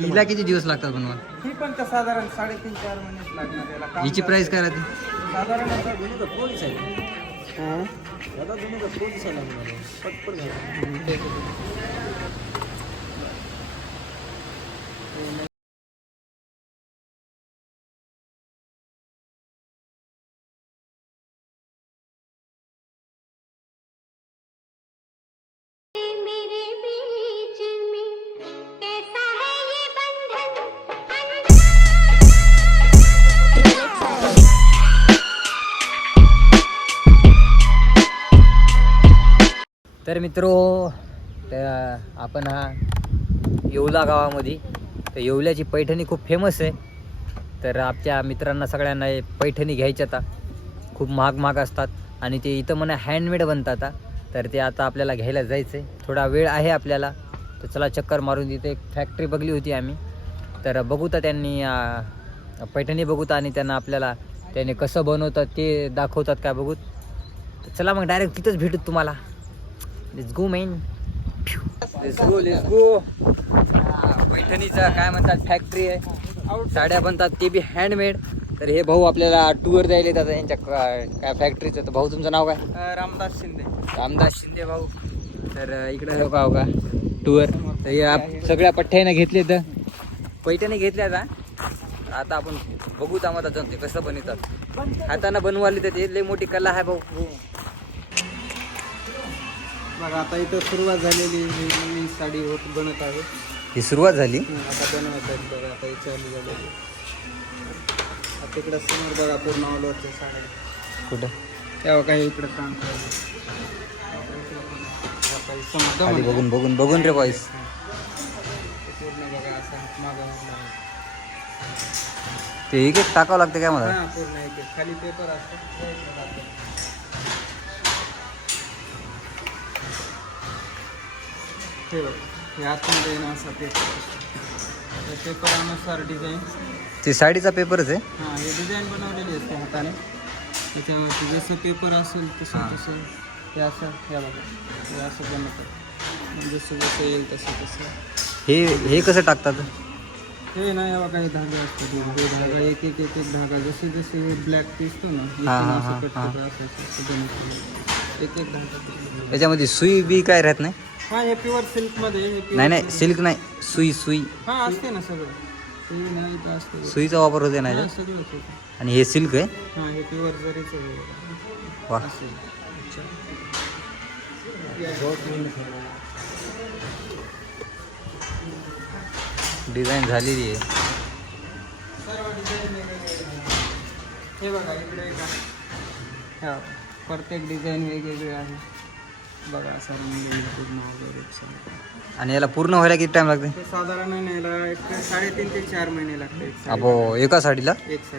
हिला किती दिवस लागतात बनवा? ही पण तर साधारण 3.5-4 महिनेच लागणार याला काम. हिची प्राइस काय राहते? साधारण आता तर मित्रो, आपण हा येवला गावामध्ये, तर येवल्याची पैठणी खूप फेमस आहे. तर आपल्या मित्रांना सगळ्यांना पैठणी घ्यायच्या आता, खूप महाग असतात आणि ते इथं म्हणा हँडमेड बनतात. तर ते आता आपल्याला घ्यायला जायचं आहे, थोडा वेळ आहे आपल्याला. तर चला चक्कर मारून तिथे एक फॅक्टरी बघली होती आम्ही. तर बघूता त्यांनी पैठणी बघूता आणि त्यांना आपल्याला त्याने कसं बनवतात ते दाखवतात काय बघूत. तर चला मग डायरेक्ट तिथंच भेटू तुम्हाला. Let's go man, let's go. पैठणीचं काय म्हणतात फॅक्टरी आहे, साड्या बनतात ते बी हँडमेड. तर हे भाऊ आपल्याला टूर द्यायला येतात यांच्या काय फॅक्टरीचं. तर भाऊ तुमचं नाव काय? रामदास शिंदे. रामदास शिंदे भाऊ. तर इकडे हो का टूर. तर हे सगळ्या पठ्ठ्याने घेतले, तर पैठणी घेतल्या का आता आपण बघूत आम्हाला जाऊन ते कसं बनवतात. हाताने बनवाली तर ते लई मोठी कला आहे भाऊ. बघा आता इथं सुरुवात झालेली, ही साडी बनत आहे. ही सुरुवात झाली आता बनवत आहेत बघा, आता ही चालू झालेली. आता इकडं समोर बघा पूर्ण ऑल ओव्हरच्या साड्या कुठं तेव्हा काही इकडं काम करायचं. खाली बघून रे बॉईस. पूर्ण बघा असं मागं ते एक एक टाकावं लागतं काय मला? हां, पूर्ण एक खाली पेपर असतो. हे बघ, हे आतमध्ये ना असा पेपर असतो. पेपरानुसार डिझाईन. ते साडीचा पेपरच आहे. हां, हे डिझाईन बनवलेली असते हाताने. त्याच्यावरती जसं पेपर असेल तसं तसं हे असं, हे बघा हे असं बनवतं. जसं येईल तसं हे कसं टाकतात? हे ना या बघा, हे धागे असतात. हे धागा एक धागा जसे जसे ब्लॅक दिसतो ना, एक धागा. त्याच्यामध्ये सुई बी काय राहत नाही? हां, हे प्युअर सिल्कमध्ये. नाही सिल्क नाही, सुई. हां, असते ना सगळं. हे ना इथं असतं. सुईचा वापर होते ना हां, सगळं होतं. आणि हे सिल्क आहे. हां, हे प्युअर जरीचं आहे. वा, डिझाईन झालेली आहे. सर्व डिझाईन हे बघा इकडे का प्रत्येक डिझाईन वेगवेगळे आहे बघा. आणि याला पूर्ण व्हायला किती टाइम लागते? ते साधारण याला 3.5 ते 4 महिने लागते. अबो, एका साडीला?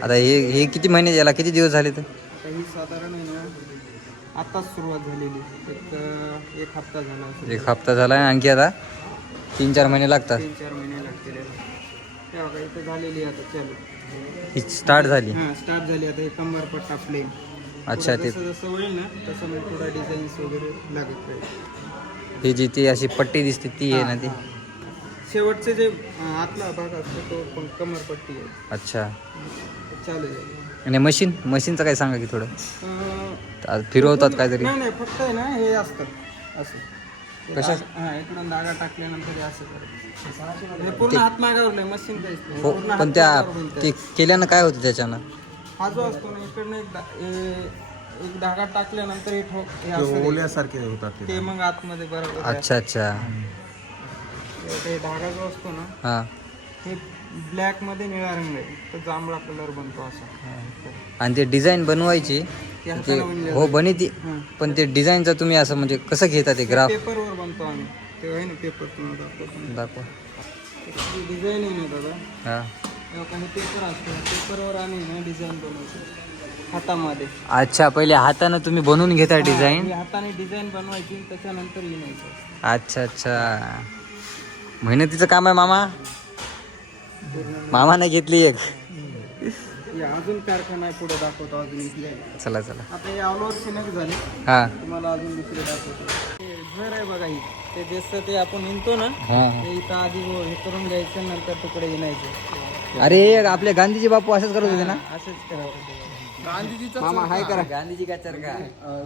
आता हे किती महिने, याला किती दिवस झाले? तर आता ही साधारण आहे ना आताच सुरुवात झालेली. एक हप्ता झाला. एक हप्ता झाला आहे, आणखी आता 3-4 महिने लागतात. 3-4 महिने लागतील. तेव्हा इथं झालेली आता चालू. ही स्टार्ट झाली? हां, स्टार्ट झाली. आता हे कंबरपट्टा प्लेन. अच्छा, ते जसं होईल ना तसं मग थोडा डिझाईन्स वगैरे लागत राहील. ही जी ती अशी पट्टी दिसते ती आहे ना ती? शेवटचे जे आतला भाग असतो तो पण कमरपट्टी आहे. अच्छा, चालेल. आणि मशीनचं काय सांगा की थोडं. फिरवतात काहीतरी? नाही, फक्त आहे ना हे असतं असं. कशा? हां, इकडून दागा टाकल्यानंतर हे असं करायचं. हे पूर्ण हात मागावलं आहे, मशीन काहीच नाही. हो, पूर्ण पण ते केल्यानं काय होतं त्याच्यानं? हा जो असतो ना इकडनं एक धागा टाकल्यानंतर हे असं ओल्यासारखे होतात ते मग आतमध्ये बरोबर. अच्छा. ते धागा जो असतो ना हां, हे ब्लॅक मध्ये निळा रंग आहे, तर जांभळा कलर बनतो असा. आणि ते डिझाईन बनवायची ते हो बनी पण ते डिझाईनचं तुम्ही असं म्हणजे कसं घेता ते ग्राफ? पेपरवर बनतो आम्ही. ते आहे ना पेपर तुम्हाला दाखवा. डिझाईन आहे ना दादा. हां, काही पेपर असतो, पेपरवर आम्ही ना डिझाईन बनवतो हातामध्ये. अच्छा, पहिले हातानं तुम्ही बनवून घेता डिझाईन? हाताने डिझाईन बनवायची, त्याच्यानंतर येण्याचं. अच्छा, मेहनतीचं काम आहे मामाने घेतली एक. अजून कारखाना पुढे दाखवतो अजून इथले. चला. आता हे ऑल ओव्हर सिनक झाले. हां, तुम्हाला अजून दुसरे दाखवतो. हे घर आहे बघा, ही ते जसं ते आपण हिंडतो ना हा ते इथं आधी हे करून घ्यायचं नंतर तुकडे हिणायचे. अरे आपले गांधीजी बापू असंच करत होते ना. असंच करायचं. गांधीजीचा मामा हाय करा. गांधीजी का चरखा.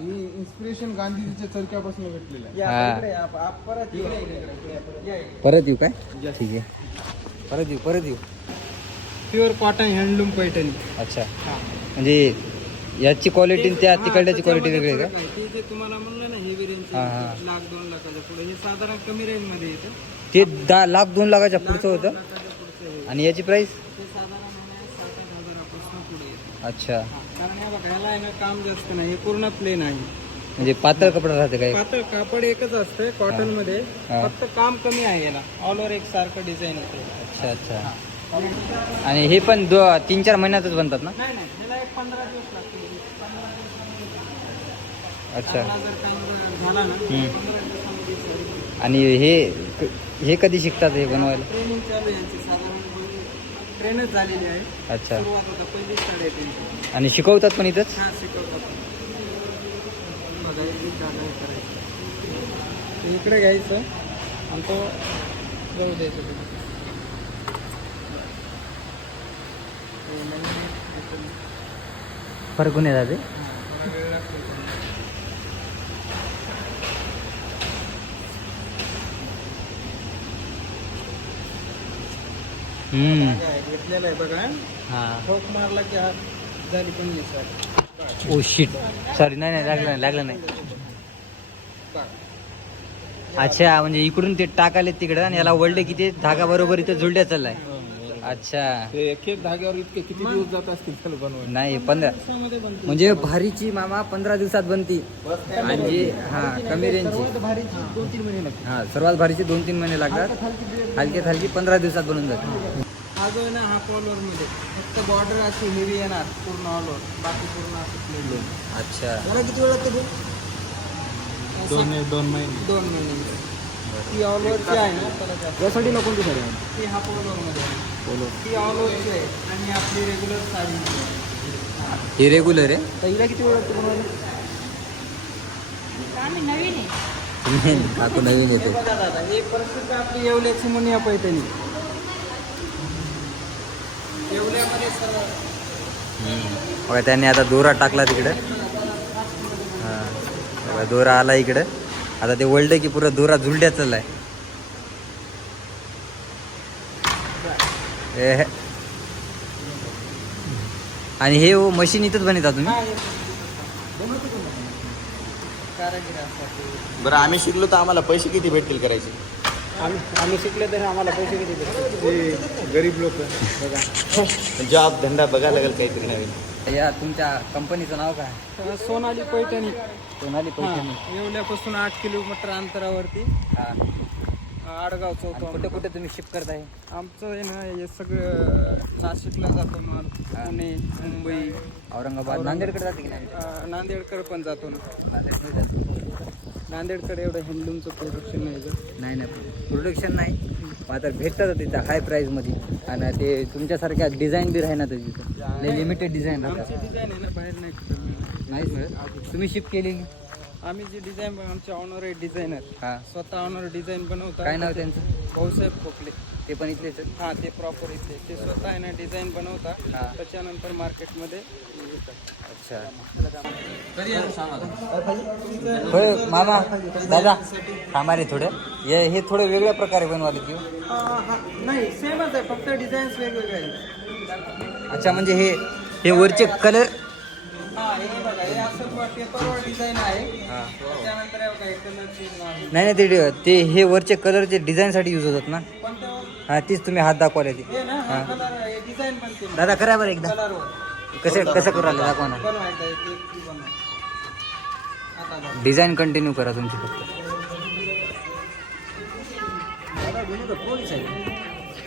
ही इन्स्पिरेशन गांधीजीच्या चरख्यापासून भेटलेलं आहे. हा. परत येऊ इकडे. परत येऊ काय ठीक आहे परत येऊ प्युअर कॉटन हँडलूम पैठणी. अच्छा म्हणजे याची क्वालिटी त्या तिकडल्याची क्वालिटी वेगळी आहे का. ते जे तुम्हाला म्हणलं ना हेवी रेंज हा, हा. 1,00,000-2 लाखाच्या पुढे हे साधारण कमी रेंज मध्ये येतं. ते 1,00,000-2 लाखाच्या पुढचं होतं लाखाच्या पुढचं हे. आणि याची प्राइस. ते साधारण 7,000-8,000 पुढे येतं. अच्छा कारण हे बघा ह्याला आहे ना काम जास्त नाही, हे पूर्ण प्लेन आहे. म्हणजे पातळ कपडा राहते काय. पातळ कापड एकच असतं कॉटन मध्ये, हा. फक्त काम कमी आहे याला. ऑल ओव्हर एक सारखं डिझाईन येते. अच्छा अच्छा आणि हे पण 3-4 महिन्यातच बनतात ना. नाही नाही, ह्याला एक 15 दिवस लागतील. 15 अच्छा जर काम झाला ना 15 दिवसामध्ये. आणि हे कधी शिकतात हे बनवायला. ट्रेनिंग चालू आहे यांची, साधारण ट्रेनच झालेली आहे. अच्छा सुरुवात होता पहिलीच साडी आहे त्यांची. आणि शिकवतात पण इथंच. हा शिकवतात. बघा एक जागा हे करायचं, ते इकडे घ्यायचं आणि तो जाऊ द्यायचं तिथे. ते नवीन फरक नाही जाते. मला वेळ लागतो. घेतलेला आहे बघा. हा ठोक मारला की हात झाली पण दिसत. ओ शिट सॉरी नाही लागलं नाही. अच्छा म्हणजे इकडून ते टाकाले तिकडं आणि याला वळले की ते धागा बरोबर इथं जुळड्या चाललाय. अच्छा ते एक धाग्यावर इतके किती दिवस जात असतील त्याला बनवायला. नाही 15 दिवसामध्ये बनते. म्हणजे भारीची मामा 15 दिवसात बनती. आणि हा कमी रेंजची सर्वात भारीची 2-3 महिने लागतात. हा सर्वात भारीची 2-3 महिने लागतात. हलकी 15 दिवसात बनून जाते. हा जो आहे ना हा कॉलर मध्ये फक्त बॉर्डर अशी हेवी येणार पूर्ण ऑल ओव्हर, बाकी पूर्ण असं प्लेन. अच्छा जरा किती वेळ लागतो 2 महिने 2 महिने. ती ऑल ओव्हरची आहे ना त्याला जास्त. यासाठी नको ती साडी ती हा पोलोवर मध्ये आहे. ती ऑल ओव्हरची आहे आणि आपली रेग्युलर साडी. हे रेग्युलर आहे. तर हिला किती वेळ लागतो बनवायला? काकू नवीन येतो. बघा दादा, हे परफेक्ट आपली येवल्याची मुनिया पैठणी. येवल्यामध्ये सर्व बघा त्यांनी आता दोरा टाकला तिकडे. हा बघा दोरा आला इकडे. आता ते वळलं की पुरा दोरा जुलड्या चाललाय. आणि हे मशीन इथंच बनवता तुम्ही. कारागीर असतात. बरं आम्ही शिकलो तर आम्हाला पैसे किती भेटतील करायचे. आम्ही शिकले तर आम्हाला पैसे किती भेटतात? ते गरीब लोक बघा. जॉब धंदा बघायला लागेल काहीतरी नवीन. या तुमच्या कंपनीचं नाव काय. तर सोनाली पैठणी. सोनाली पैठणी. येवल्यापासून 8 किलोमीटर अंतरावरती हा आडगाव चौक. कुठे कुठे तुम्ही शिफ्ट करताय. आमचं आहे ना हे सगळं नाशिकला जातो माल, पुणे, मुंबई, औरंगाबाद नांदेडकडे जाते की नाही. नांदेडकडे पण जातो ना. नांदेडकडे जाते. नांदेडकडे एवढं हँडलूमचं प्रोडक्शन नाही आहे. नाही प्रोडक्शन नाही मात्र भेटतात तिथं हाय प्राईजमध्ये. आणि ते तुमच्यासारख्या डिझाईन बी राहणार तिथं लय लिमिटेड डिझाईन आमची राहतात. डिझाईन आहे ना बाहेर नाही कुठं मिळत. नाहीच मिळत. तुम्ही शिफ्ट केली. आम्ही जी डिझाईन आमचे ऑनर आहे डिझायनर, हा स्वतः ऑनर डिझाईन बनवतात. काय नाव त्यांचं. भाऊसाहेब खोकले. ते पण इथलेच आहेत. हां ते प्रॉपर इथे ते स्वतः आहे ना डिझाईन बनवतात. हा. त्याच्यानंतर मार्केटमध्ये येतात. अच्छा होय मामा दादा थांबा रे थोडं. हे थोडं वेगळ्या प्रकारे बनवाले की. नाही सेमच आहे, फक्त डिझाईन्स वेगवेगळे आहेत. अच्छा म्हणजे हे वरचे कलर. हा हे बघा हे असं पेपरवर डिझाईन आहे. त्याच्यानंतर हे बघा हे कलरची नाही ते हे वरचे कलरचे डिझाईनसाठी यूज होतात ना. कोणतं हा तीच तुम्ही हात दाखवले ती. हे ना हा कलर हे डिझाईन बनते दादा करा बरं एकदा. कलरवर कसं करू राहिलं दाखवा ना. बनवायचं आहे ते बनवा. आता बघा. डिझाईन कंटिन्यू करा तुमची फक्त.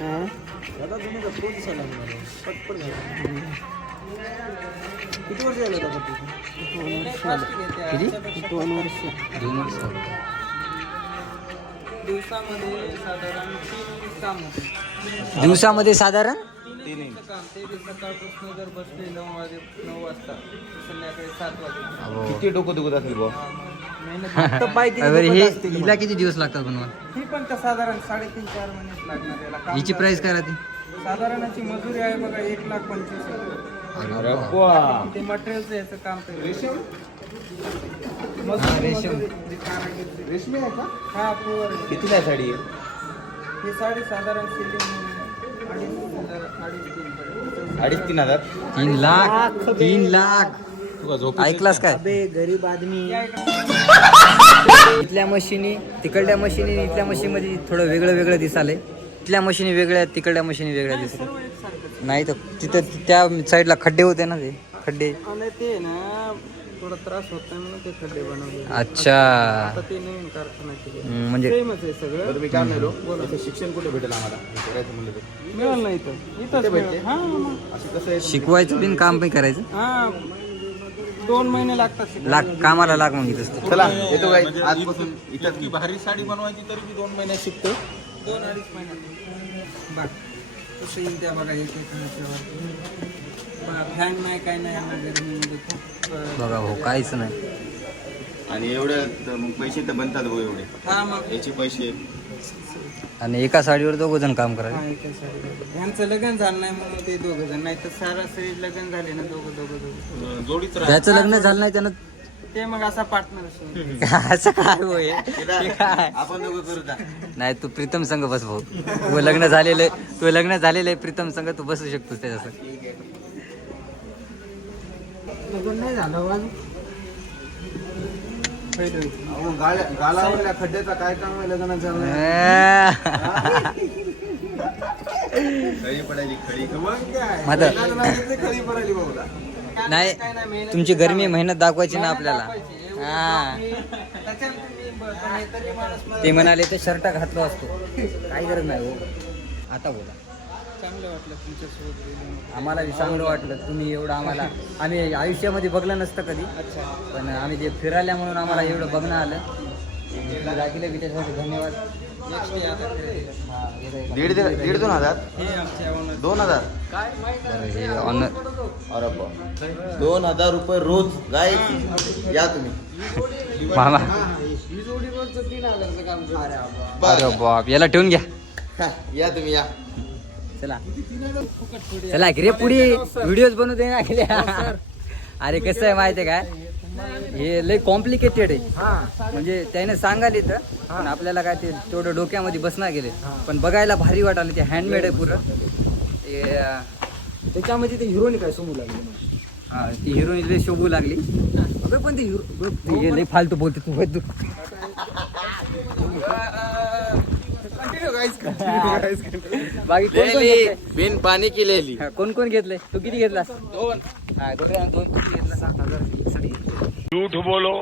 हां किती वर्ष झालं होतं किती 2 वर्ष. 2 वर्ष. दिवसामध्ये साधारण 3 काम होते. दिवसामध्ये साधारण 3 काम. ते बी सकाळपासून जर बसले 9 वाजता संध्याकाळी 7 वाजे. किती डोकं दुखत असेल बुवा. बरं हे हिला किती दिवस लागतात बनवा? ही पण तर साधारण 3.5-4 महिनेच लागणार याला काम हिची प्राइस काय राहते? साधारणाची मजुरी आहे बघा 1,25,000. ते मटेरियलचं याचं काम ते रेशम रेशमी आहे का? हा प्युअर किती काय साडी आहे? ही साडी साधारण सेलिंग 2,500-3,000. 3 लाख ऐकलास काय? गरीब आदमी इथल्या मशीनी तिकडल्या मशीनी इथल्या मशीनमध्ये थोडं वेगळं वेगळं दिसालंय. इथल्या मशीनी वेगळ्या तिकडल्या मशीनी वेगळ्या दिसल्या. नाही तर तिथं त्या साईडला खड्डे होते ना, ते खड्डे. आणि ते ना थोडा त्रास होत नाही म्हणून ते खड्डे बनवले. अच्छा आता ते नवीन कारखाना केले. म्हणजे सेमच आहे सगळं. बरं मी काय म्हणलो, याचं शिक्षण कुठे भेटेल आम्हाला करायचं म्हणलं तर? मिळालं नाही इथं भेटते. हा मग. असं कसं आहे? शिकवायचं बिन काम पण करायचं. हा 2 महिने लागतात शिकायला. कामाला लाग मग इथंच. चला येतो काय आजपासून इथं इतकी भारी साडी बनवायची तरी मी 2 महिन्यात शिकतो. 2-2.5 महिन्यात बघ कसं येईल त्या बघा एक फॅन नाही काय नाही यांना गरमीमध्ये खूप बघा हो काहीच नाही. आणि एवढं तर मग पैसे तर बनतात भाऊ एवढे. हा मग याचे पैसे आणि एका साडीवर 2 जण काम करायचं. हा, एका साडीवर. यांचं लग्न झालं नाही म्हणून ते 2 जण, नाही तर सरासरी लग्न झाले ना दोघं जोडीच ज्याचं लग्न झालं नाही त्यानं ते मग असा पार्टनर असं काय होय? आपण दोघं करू का? नाही तू प्रीतम संघ बस भाऊ. तू लग्न झालेलं आहे प्रीतम संघ, तू बसू शकतो त्याच्यासंग. लग्न नाही झालं अजून. अहो, गालावरल्या खड्ड्याचा काय काम आहे लग्नाचं? खळी पडायची खळी. माझं खरी पडायली बाबा. नाही, तुमची गरमी मेहनत दाखवायची ना आपल्याला. हा ते म्हणाले ते शर्ट घातलो असतो, काही गरज नाही हो. आता बोला. चांगलं वाटलं तुमच्यासोबत बोलून. आम्हाला बी चांगलं वाटलं. तुम्ही एवढं आम्ही आयुष्यामध्ये बघलं नसतं कधी, पण आम्ही जे फिरायला म्हणून आम्हाला एवढं बघणं आलं. दाखिले बी त्याच्यासाठी धन्यवाद. Next day आता फिरायला. 1,500-2,000? हे आमच्या owner. 2,000? बरं, हे ऑनर अरे बा 2,000 रुपये रोज गाय. या तुम्ही. मामा. ही जोडी रोजचं 3,000चं काम करते. अरे बाप, याला ठेवून घ्या. हा, या तुम्ही या. चला चला रे पुढे व्हिडिओज बनवू दे ना गेल्या. अरे कसं आहे माहिती आहे काय, हे लय कॉम्प्लिकेटेड आहे. म्हणजे त्याने सांगाले तर पण आपल्याला काय ते तेवढं डोक्यामध्ये बसणार गेले. पण बघायला भारी वाटायला. ते हँडमेड आहे पुरं. ते त्याच्यामध्ये ते हिरोनी काय समू लागले. हा ती हिरोईन लय शोभू लागली. अगं पण ती हिरो लय फालतू बोलते तू. बाकी कोण घेतलंय? बिन पाणी की लेली. कोण कोण घेतलंय? तू किती घेतलास? 2. हा 2 किती घेतला? 7,000 साडी. झूठ बोलो.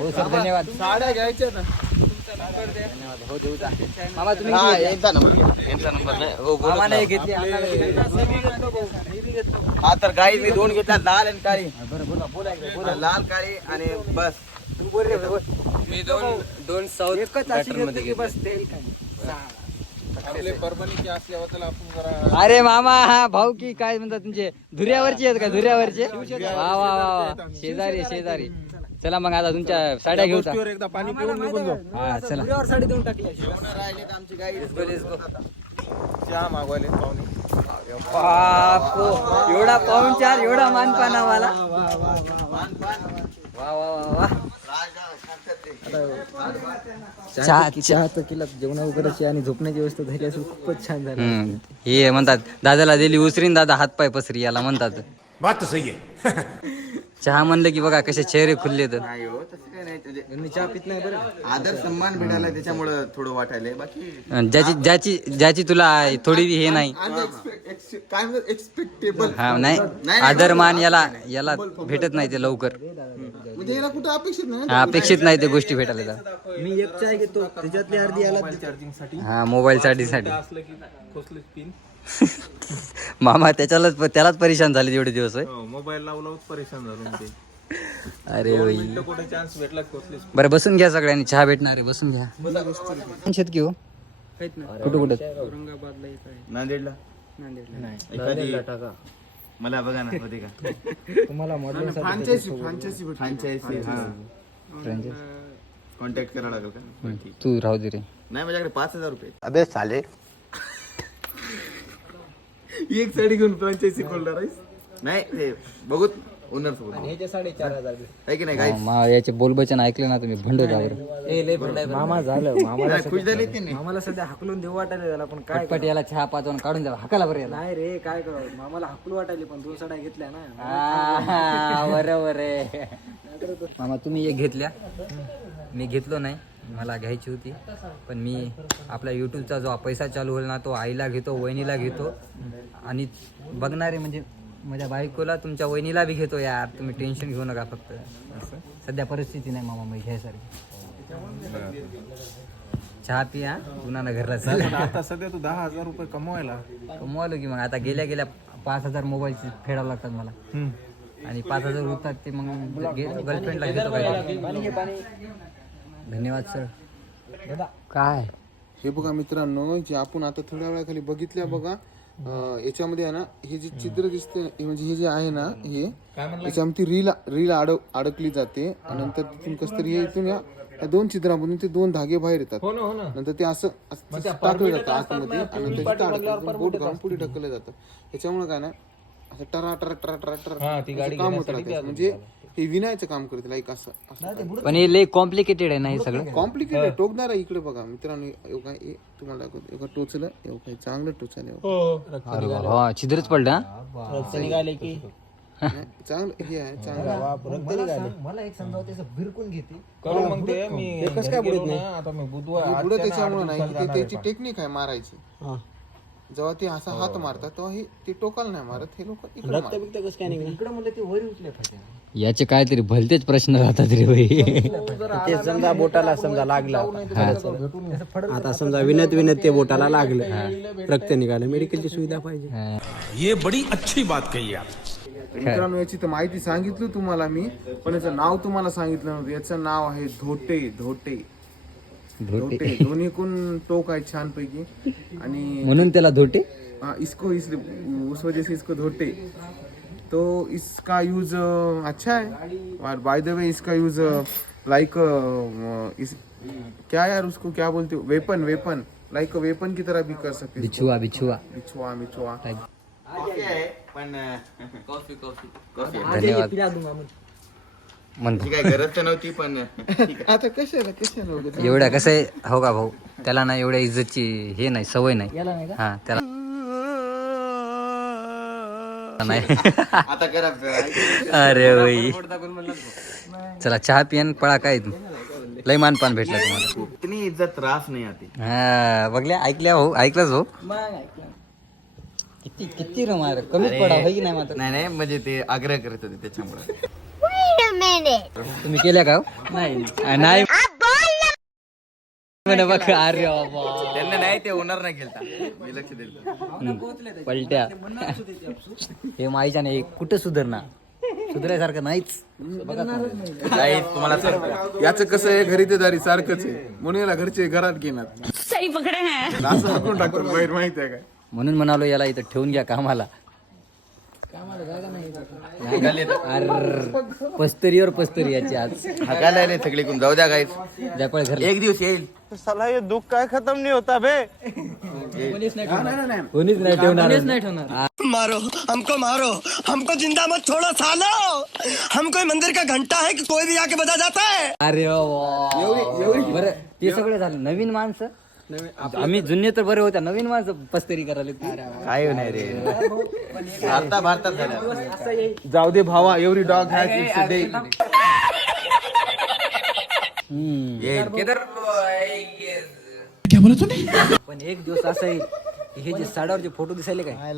हो सर धन्यवाद. साड्या घ्यायच्या ना. धन्यवाद. हो देऊ जा. मामा तुम्ही हा, किती घेतल्या? यांचा नंबर नाही. हो बोला. मामा नाही घेतली. अण्णाला किती घेतल्या? हा तर गाई मी 2 घेतल्या, लाल आणि काळी. बरं बोला बोला लाल काळी आणि बस. मी दोन साऊथ एकच अशी घेतली बस ते. आपले परभणीचे असल्याबद्दल आपण जरा अरे मामा हा भाऊ की काय म्हणतात तुमचे धुऱ्यावरचे आहेत का? धुऱ्यावरचे वा वा वा शेजारी शेजारी. चला मग आता तुमच्या साड्या घेऊ. गोष्टीवर एकदा पाणी पिऊन निघून जाऊ. हा चला. साडी देऊन टाकली. राहिलेत आमची गाई. चहा मागवायले पाहुणे. बाप एवढा पाहुणचार, एवढा मानपान आम्हाला. वा वा वा वा. चहा तर केला, जेवणा वगैरेची आणि झोपण्याची व्यवस्था झाली असेल. खूपच छान झाली. हे म्हणतात दादाला दिली उचरीन, दादा हात पाय पसरी याला म्हणतात. बात तो सही है. चहा म्हणलं की बघा कसे चेहरे खुलले तर. नाही हो, तसं काही नाही. म्हणजे मी चहा पित नाही बरं. आदर सन्मान भेटायला त्याच्यामुळं थोडं वाटायलंय. बाकी ज्याची ज्याची ज्याची तुला थोडी हे नाही. काय म्हणतात एक्सपेक्टेबल. हा नाही आदर मान याला भेटत नाही ते लवकर. म्हणजे याला कुठं अपेक्षित नाही. हा अपेक्षित नाही ते गोष्टी भेटायला तर. मी एक चाय घेतो त्याच्यातली अर्धी याला चार्जिंग साठी हा मोबाईल साठी असलं की खोसले पिन. मामा त्यालाच परेशान झाले एवढे दिवस होय. मोबाईल लावून परेशान झालो ते. अरे होय. कुठे चान्स भेटला खोसले. बरं बसून घ्या सगळ्यांनी, चहा भेटणार आहे, बसून घ्या. शेतकी हो काहीच नाही. कुठं कुठं औरंगाबादला येत आहे. नांदेडला नांदेडला नाही. एखादी मला बघा ना होते का फ्रँचायसी कॉन्टॅक्ट करावं लागेल का ठीक. तू राहू दे रे. नाही माझ्याकडे 5,000 रुपये. अबे साले एक साडी घेऊन फ्रँचायसी खोलणार आहेस? नाही ते बघू ओनर सोबत ह्याचे 4,500 आहे की नाही काय याचे बोलबचन ऐकले ना तुम्ही भंड जावर. मामा झालं मामाला खुश झाले ते नाही. मामाला सध्या हाकलून देऊ वाटायला त्याला पण काय पटपट याला चहा पाचवून काढून द्यावा हाकाला बरं याला. नाही रे काय करावं मामाला हाकलू वाटायले पण 2 साड्या घेतल्या ना बरोबर आहे. मामा तुम्ही एक घेतल्या, मी घेतलो नाही, मला घ्यायची होती. पण मी आपला यूट्यूबचा जो पैसा चालू होईल ना तो आईला घेतो, वहिनीला घेतो आणि बघणारे म्हणजे माझ्या बायकोला, तुमच्या वहिनीला बी घेतो यार. तुम्ही टेन्शन घेऊ नका फक्त. असं सध्या परिस्थिती नाही मामा मी घ्यायसारखी. चहा पिया पुन्हा घरला चल. आता सध्या तू 10,000 रुपये कमवायला कमवलं की मग आता गेल्या 5,000 मोबाईलचे फेडावं लागतात मला आणि 5,000 होतात ते मग गर्लफ्रेंडला घेतो काय. धन्यवाद सर. काय हे बघा मित्रांनो, जे आपण आता थोड्या वेळाखाली बघितल्या बघा, याच्यामध्ये आहे ना हे जे छिद्र दिसते म्हणजे हे जे आहे ना हे याच्यामध्ये रील अडकली जाते आणि नंतर तिथून कसं तरी इथून या 2 छिद्रामधून ते 2 धागे बाहेर येतात. नंतर ते असं टाकलं जातं आतमध्ये आणि नंतर बोट घालून पुढे ढकललं जातं. याच्यामुळे काय ना असं ta-ra ta-ra ta-ra ta-ra ta-ra काम होत राहते. म्हणजे हे विनायचं काम करते लाईक असं. पण हे लय कॉम्प्लिकेटेड आहे ना हे सगळं. कॉम्प्लिकेटेड टोकणार आहे. इकडे बघा मित्रांनो, हे तुम्हाला दाखवतो. एका टोचलं हे चांगलं टोचलं अरे वा छिद्रच पडलं. निघाले की चांगलं हे आहे चांगलं. मला एक समजावं त्याचं भिरकून घेते मग ते मी कसं काय बुडत नाही आता मी पुढे त्याच्यामुळे नाही की ते त्याची टेक्निक आहे मारायची. जेव्हा ते असा हात मारतात तेव्हा हे ते टोकाला नाही मारत, हे लोक इकडे मारतात. इकडे म्हणलं ते वरी उचले पाहिजे. याचे काहीतरी भलतेच प्रश्न राहतात रे भाई. ते समजा बोटाला समजा लागला आता समजा विनत ते बोटाला लागलं, रक्त निघालं, मेडिकलची सुविधा पाहिजे. ये बड़ी अच्छी बात कही आप. मित्रांनो याची तर माहिती सांगितली तुम्हाला मी, पण याचं नाव तुम्हाला सांगितलं नव्हतं. याचं नाव आहे धोटे. धोटे दोन्ही कोण टोक आहे छान पैकी आणि म्हणून त्याला धोटे. इसको उस वजह से इसको धोटे. तो इसका यूज अच्छा है और बाय द वे इसका यूज लाइक क्या यार उसको क्या बोलते हो, वेपन लाइक वेपन की तरह भी कर सकते हैं. बिछुआ बिछुआ कॉफी आहे पण कॉफी धन्यवाद. म्हण ठीक आहे, गरज तर नव्हती पण आता कशाला वगैरे एवढ्या कसं आहे हो का भाऊ, त्याला ना एवढ्या इज्जतची हे नाही, सवय नाही. हा त्याला नाही. आता करा. अरे भाई चला चहा पियन पळा. काय लय मानपान भेटलं तुम्हाला. इतनी इज्जत रास नाही आती. हा बघल्या ऐकल्या भाऊ, ऐकलंच भाऊ. किती रमार कमीच पडा हो की नाही मात्र. नाही म्हणजे ते आग्रह करत होते त्याच्यामुळे. तुम्ही केल्या का? नाही म्हणे बघ. अरे बाबा त्यांना नाही ते होणार नाही गेलता. मी लक्ष दिलं. पलट्या हे माहीच्या नाही कुठं सुधारणा, सुधारायसारखं नाहीच. नाही तुम्हाला सांगतो, याचं कसं आहे, खरेदीदारी सारखंच आहे म्हणून याला घरचे घरात घेणार. सही पकडे हैं. असं हाकून टाकतो बाहेर, माहिती आहे काय. म्हणून म्हणालो याला इथं ठेवून घ्या कामाला. पस्तरीवर पस्तरी याची आज हाकायला आले सगळे कोण. जाऊ द्या गाईस, जयपळ घर एक दिवस येईल. साला हे दुःख काय खतम नाही होता बे. कोणीच नाही ठेवणार. मारो हमको जिंदा मत छोड़ो सालो. हम कोई मंदिर का घंटा है कि कोई भी आके बजा जाता है. अरे वा. बरं ते सगळं झालं. नवीन माणसं आम्ही जुने तर बरे होत्या, नवीन माणसं पस्तरी करायला. काय नाही रे, भारतात झालं. जाऊ दे भावा, every dog has its day. पण एक दिवस असं आहे की हे जे साड्यावर जे फोटो दिसायले काय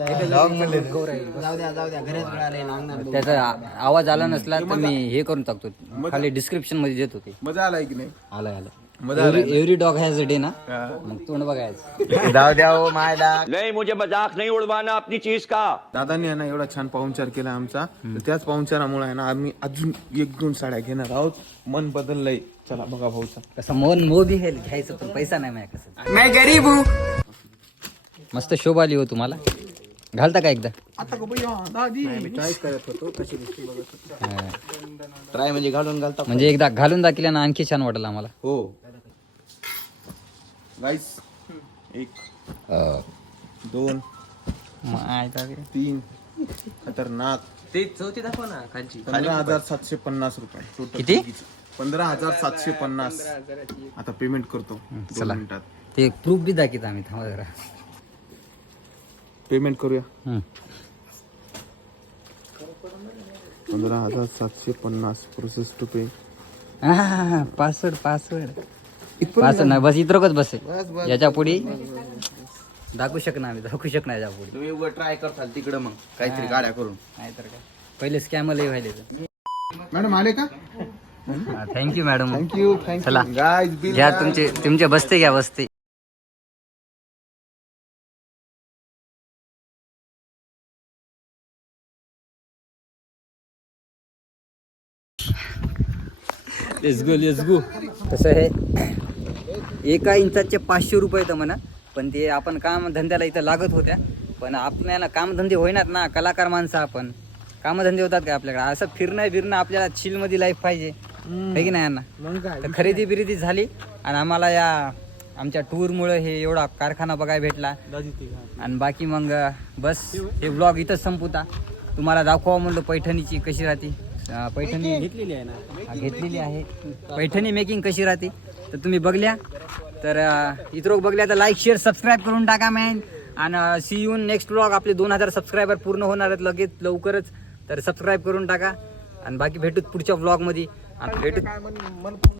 त्याचा आवाज आला नसला तर मी हे करून टाकतो, खाली डिस्क्रिप्शन मध्ये देतो. ते मजा आलाय की नाही? आलं every dog has a day ना. मग तोंड बघायचं. जाऊ द्या हो मायला. नहीं मुझे मजाक नहीं उड़वाना अपनी चीज का. दादांनी आहे ना एवढा छान पाहुणचार केला आमचा, तर त्याच पाहुणचारामुळे आहे ना आम्ही अजून 1-2 साड्या घेणार आहोत. मन बदललंय. चला बघा भाऊचा कसं मन मोदी हे घ्यायचं पण पैसा नाही माझ्या. कसं मैं गरीब हूँ. मस्त शोभा आली हो तुम्हाला. घालता का एकदा? आता का बाई, दादी ट्रायच करत होतो कशी दिसते बघत होतो. ट्राय म्हणजे घालून घालता म्हणजे एकदा घालून दाखवल्या ना आणखी छान वाटलं आम्हाला. हो गाईस 1 2 3 खतरनाक ते चौथी दाखवा ना खालची. 15,750 रुपये टोटल. किती? 15,750. आता पेमेंट करतो 2 चला. मिनिटात. ते प्रूफ बी दाखवत आम्ही, थांबा जरा. पेमेंट करूया. हम्म. 15,750 प्रोसेस टू पे. पासवर्ड नाही, बस इतरकच बसेल. याच्या पुढे दाखवू शकणार आम्ही, दाखवू शकणार याच्या पुढे. तुम्ही उभं ट्राय करताल तिकडं मग काहीतरी गाड्या करून. नाही तर काय, पहिले स्कॅमलही व्हायले. मॅडम आले का? Thank you madam. थँक्यू चला. गाईज. बिल घ्या तुमचे बसते, घ्या बसते. Let's go. तसं हे 1 इंचाचे 500 रुपये तर म्हणा, पण ते आपण काम धंद्याला इथं लागत होत्या. पण आपल्याला कामधंदे होईनात ना, कलाकार माणसं आपण. कामधंदे होतात का आपल्याकडे? असं फिरणं आपल्याला चिलमध्ये लाईफ पाहिजे, आहे की नाही यांना? तर खरेदी बिरेदी झाली आणि आम्हाला या आमच्या टूरमुळे हे एवढा कारखाना बघायला भेटला. आणि बाकी मग बस हे ब्लॉग इथंच संपवता. तुम्हाला दाखवा म्हणलं पैठणीची कशी राहते. पैठणी घेतलेली आहे ना. घेतलेली आहे. पैठणी मेकिंग कशी राहते तर तुम्ही बघल्या तर इतरोक बघल्या तर लाईक शेअर सबस्क्राईब करून टाका मॅन. आणि सी यू नेक्स्ट ब्लॉग. आपले 2000 सबस्क्रायबर पूर्ण होणार आहेत लवकरच, तर सबस्क्राईब करून टाका. आणि बाकी भेटूत पुढच्या ब्लॉगमध्ये. आणि भेटूत